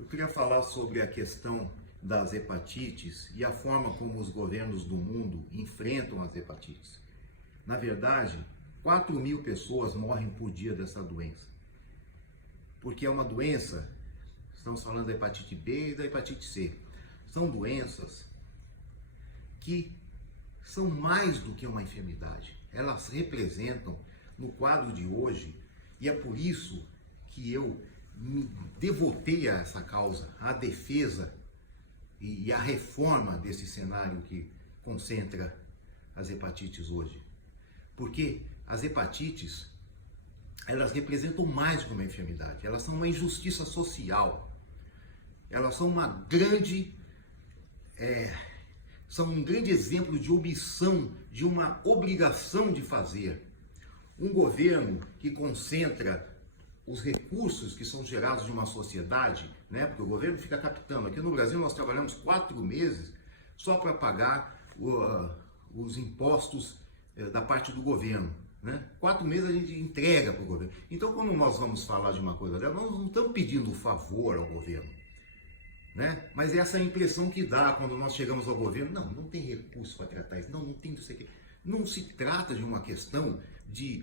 Eu queria falar sobre a questão das hepatites e a forma como os governos do mundo enfrentam as hepatites. Na verdade, 4.000 pessoas morrem por dia dessa doença. Porque é uma doença, estamos falando da hepatite B e da hepatite C. São doenças que são mais do que uma enfermidade. Elas representam, no quadro de hoje, e é por isso que eu me devotei a essa causa, a defesa e a reforma desse cenário que concentra as hepatites hoje. Porque as hepatites, elas representam mais do que uma enfermidade, elas são uma injustiça social, elas são um grande exemplo de omissão, de uma obrigação de fazer. Um governo que concentra os recursos que são gerados de uma sociedade, né? Porque o governo fica captando. Aqui no Brasil nós trabalhamos 4 meses só para pagar os impostos da parte do governo, né? 4 meses a gente entrega para o governo. Então, quando nós vamos falar de uma coisa dela, nós não estamos pedindo favor ao governo, né? Mas essa é a impressão que dá quando nós chegamos ao governo. Não tem recurso para tratar isso, não tem isso aqui. Não se trata de uma questão de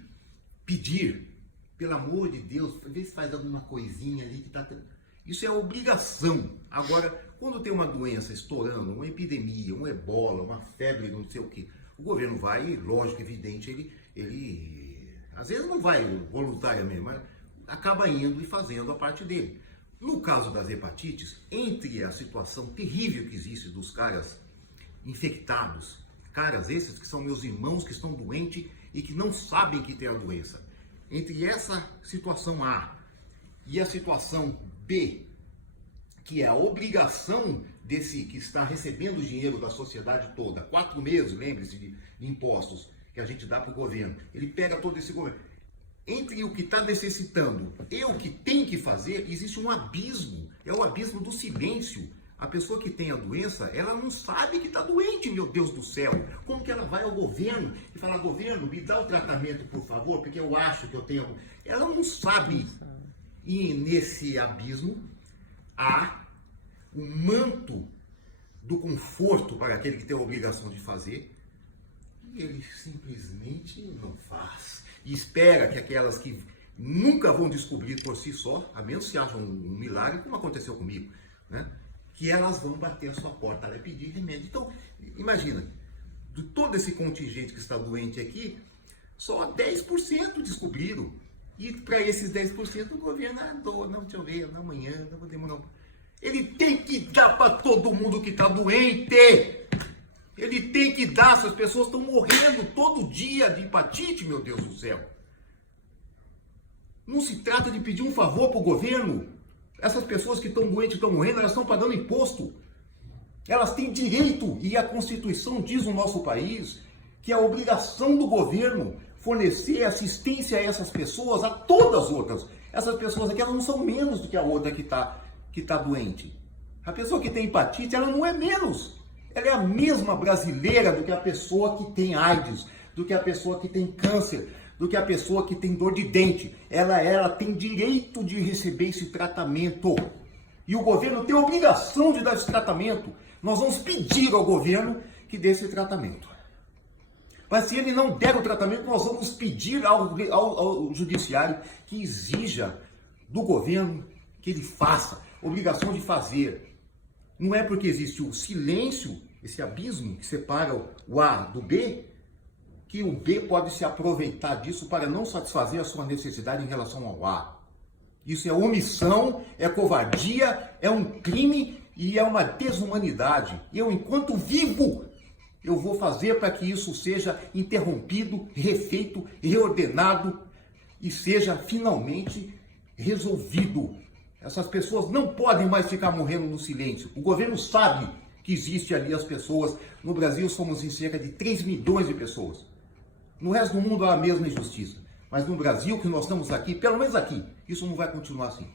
pedir, pelo amor de Deus, vê se faz alguma coisinha ali que está... Isso é obrigação. Agora, quando tem uma doença estourando, uma epidemia, um ebola, uma febre, não sei o quê, o governo vai, lógico, evidente, ele às vezes não vai voluntariamente, mas acaba indo e fazendo a parte dele. No caso das hepatites, entre a situação terrível que existe dos caras infectados, caras esses que são meus irmãos que estão doentes e que não sabem que tem a doença, entre essa situação A e a situação B, que é a obrigação desse que está recebendo o dinheiro da sociedade toda, 4 meses, lembre-se, de impostos que a gente dá para o governo, ele pega todo esse governo. Entre o que está necessitando e o que tem que fazer, existe um abismo, é o abismo do silêncio. A pessoa que tem a doença, ela não sabe que está doente, meu Deus do céu. Como que ela vai ao governo e fala, governo, me dá o tratamento, por favor, porque eu acho que eu tenho... Ela não sabe. E nesse abismo há um manto do conforto para aquele que tem a obrigação de fazer, e ele simplesmente não faz. E espera que aquelas que nunca vão descobrir por si só, a menos que haja um milagre, como aconteceu comigo, né? Que elas vão bater a sua porta e pedir remédio. Então, imagina, de todo esse contingente que está doente aqui, só 10% descobriram. E para esses 10% o governo andou, não, deixa eu ver, amanhã, não vou demorar. Ele tem que dar para todo mundo que está doente. Ele tem que dar, essas pessoas estão morrendo todo dia de hepatite, meu Deus do céu. Não se trata de pedir um favor para o governo. Essas pessoas que estão doentes, estão morrendo, elas estão pagando imposto. Elas têm direito, e a Constituição diz no nosso país que é a obrigação do governo fornecer assistência a essas pessoas, a todas as outras. Essas pessoas aqui, elas não são menos do que a outra que tá doente. A pessoa que tem hepatite, ela não é menos. Ela é a mesma brasileira do que a pessoa que tem AIDS, do que a pessoa que tem câncer, do que a pessoa que tem dor de dente. Ela tem direito de receber esse tratamento. E o governo tem a obrigação de dar esse tratamento. Nós vamos pedir ao governo que dê esse tratamento. Mas se ele não der o tratamento, nós vamos pedir ao judiciário que exija do governo que ele faça. Obrigação de fazer. Não é porque existe o silêncio, esse abismo que separa o A do B, que o B pode se aproveitar disso para não satisfazer a sua necessidade em relação ao A. Isso é omissão, é covardia, é um crime e é uma desumanidade. Eu, enquanto vivo, eu vou fazer para que isso seja interrompido, refeito, reordenado e seja finalmente resolvido. Essas pessoas não podem mais ficar morrendo no silêncio. O governo sabe que existe ali as pessoas. No Brasil somos em cerca de 3 milhões de pessoas. No resto do mundo há a mesma injustiça. Mas no Brasil, que nós estamos aqui, pelo menos aqui, isso não vai continuar assim.